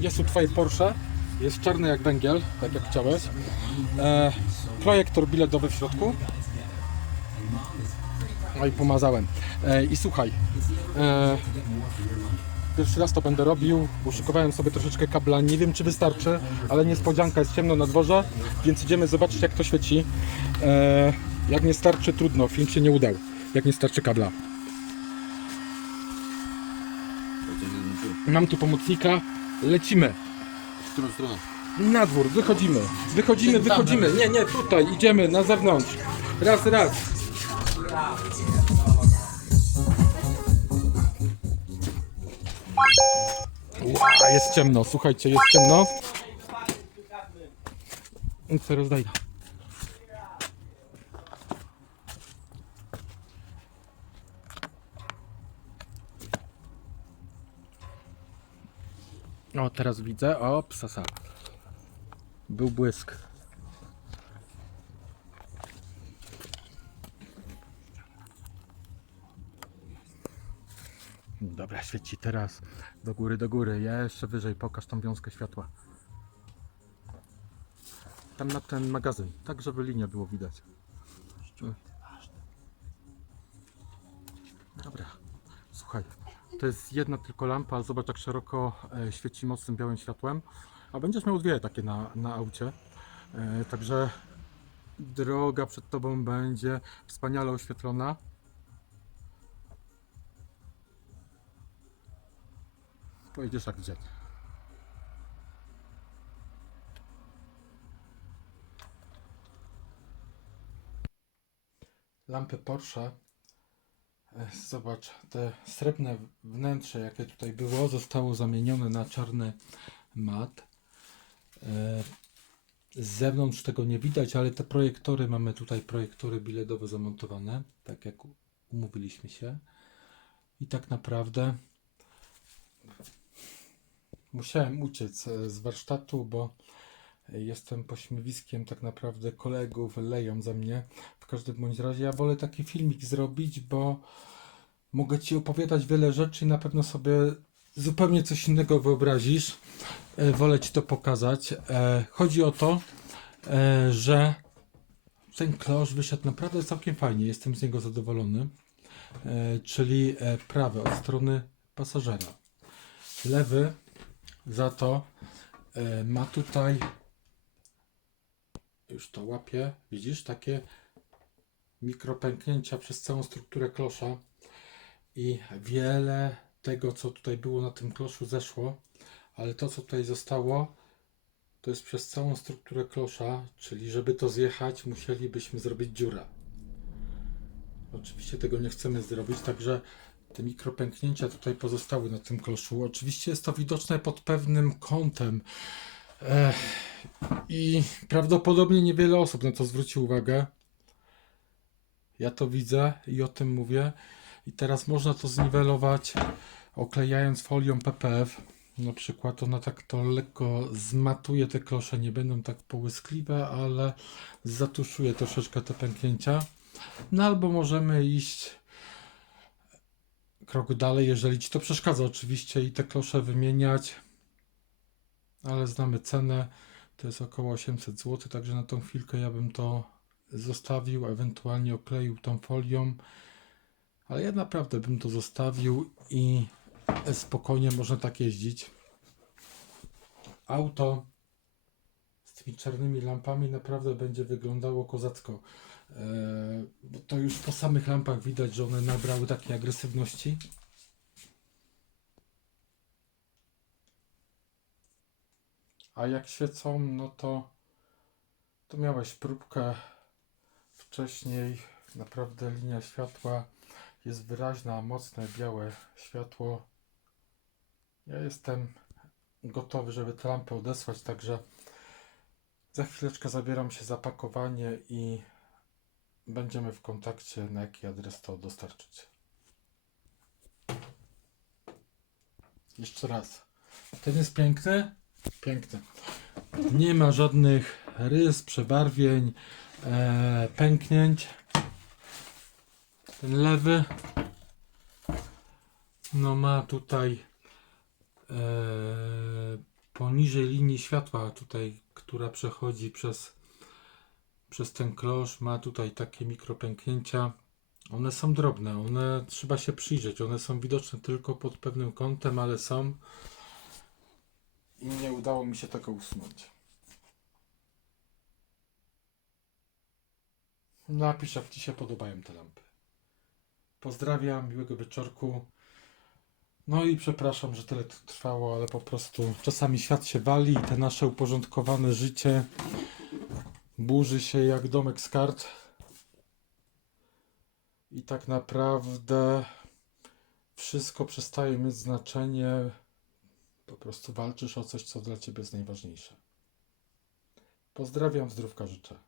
jest u Twojej Porsche, jest czarny jak węgiel, tak jak chciałeś. E, projektor biletowy w środku. No i pomazałem. E, I słuchaj, e, pierwszy raz to będę robił, uszykowałem sobie troszeczkę kabla, nie wiem czy wystarczy, ale niespodzianka, jest ciemno na dworze, więc idziemy zobaczyć jak to świeci. E, jak nie starczy, trudno, film się nie udał, jak nie starczy kabla. Mam tu pomocnika, lecimy. W którą stronę? Na dwór, wychodzimy. Wychodzimy, wychodzimy. Nie, nie, tutaj, idziemy na zewnątrz. Raz, raz. Ła, jest ciemno, słuchajcie, jest ciemno. Nic teraz daj. O, teraz widzę. O, psasa. Był błysk. Dobra, świeci teraz do góry, do góry. Jeszcze wyżej pokaż tą wiązkę światła. Tam na ten magazyn, tak żeby linia było widać. To jest jedna tylko lampa, zobacz jak szeroko e, świeci mocnym białym światłem. A będziesz miał dwie takie na, na aucie. E, także droga przed tobą będzie wspaniale oświetlona. Pojedziesz jak gdzie. Lampy Porsche. Zobacz, te srebrne wnętrze, jakie tutaj było, zostało zamienione na czarny mat. E, Z zewnątrz tego nie widać, ale te projektory, mamy tutaj projektory biledowe zamontowane, tak jak umówiliśmy się. I tak naprawdę musiałem uciec e, z warsztatu, bo jestem pośmiewiskiem tak naprawdę kolegów, leją ze mnie. W każdym bądź razie ja wolę taki filmik zrobić, bo mogę Ci opowiadać wiele rzeczy i na pewno sobie zupełnie coś innego wyobrazisz. E, Wolę Ci to pokazać. E, Chodzi o to, e, że ten klosz wyszedł naprawdę całkiem fajnie. Jestem z niego zadowolony. Czyli prawy od strony pasażera. Lewy za to ma tutaj już to łapie, widzisz, takie mikropęknięcia przez całą strukturę klosza i wiele tego, co tutaj było na tym kloszu zeszło, ale to, co tutaj zostało, to jest przez całą strukturę klosza, czyli żeby to zjechać, musielibyśmy zrobić dziurę. Oczywiście tego nie chcemy zrobić, także te mikropęknięcia tutaj pozostały na tym kloszu. Oczywiście jest to widoczne pod pewnym kątem. I prawdopodobnie niewiele osób na to zwróci uwagę. Ja to widzę i o tym mówię. I teraz można to zniwelować oklejając folią PPF. Na przykład ona tak to lekko zmatuje te klosze, nie będą tak połyskliwe, ale zatuszuje troszeczkę te pęknięcia. No albo możemy iść krok dalej, jeżeli Ci to przeszkadza oczywiście i te klosze wymieniać ale znamy cenę. To jest około 800 zł, także na tą chwilkę ja bym to zostawił, ewentualnie okleił tą folią. Ale ja naprawdę bym to zostawił i spokojnie można tak jeździć. Auto z tymi czarnymi lampami naprawdę będzie wyglądało kozacko. Eee, bo to już po samych lampach widać, że one nabrały takiej agresywności. A jak świecą, no to, to miałeś próbkę wcześniej. Naprawdę linia światła jest wyraźna, mocne, białe światło. Ja jestem gotowy, żeby tę lampę odesłać, także za chwileczkę zabieram się za pakowanie i będziemy w kontakcie, na jaki adres to dostarczyć. Jeszcze raz. Ten jest piękny? Piękny. Nie ma żadnych rys, przebarwień, e, pęknięć. Ten lewy no ma tutaj e, poniżej linii światła tutaj, która przechodzi przez, przez ten klosz, ma tutaj takie mikropęknięcia. One są drobne, one trzeba się przyjrzeć, one są widoczne tylko pod pewnym kątem, ale są. I nie udało mi się tego usunąć. Napisz, jak Ci się podobają te lampy. Pozdrawiam, miłego wieczorku. No i przepraszam, że tyle trwało, ale po prostu czasami świat się wali i te nasze uporządkowane życie burzy się jak domek z kart. I tak naprawdę wszystko przestaje mieć znaczenie. Po prostu walczysz o coś, co dla ciebie jest najważniejsze. Pozdrawiam, zdrówka życzę.